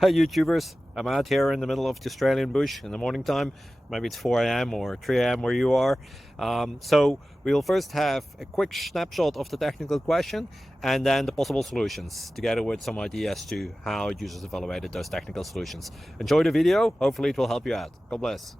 Hi YouTubers, I'm out here in the middle of the Australian bush in the morning time. Maybe it's 4 a.m. or 3 a.m. where you are. So we will first have a quick snapshot of the technical question and then the possible solutions, together with some ideas to how users evaluated those technical solutions. Enjoy the video, hopefully it will help you out. God bless.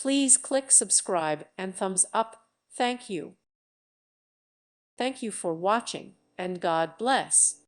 Please click subscribe and thumbs up. Thank you. Thank you for watching, and God bless.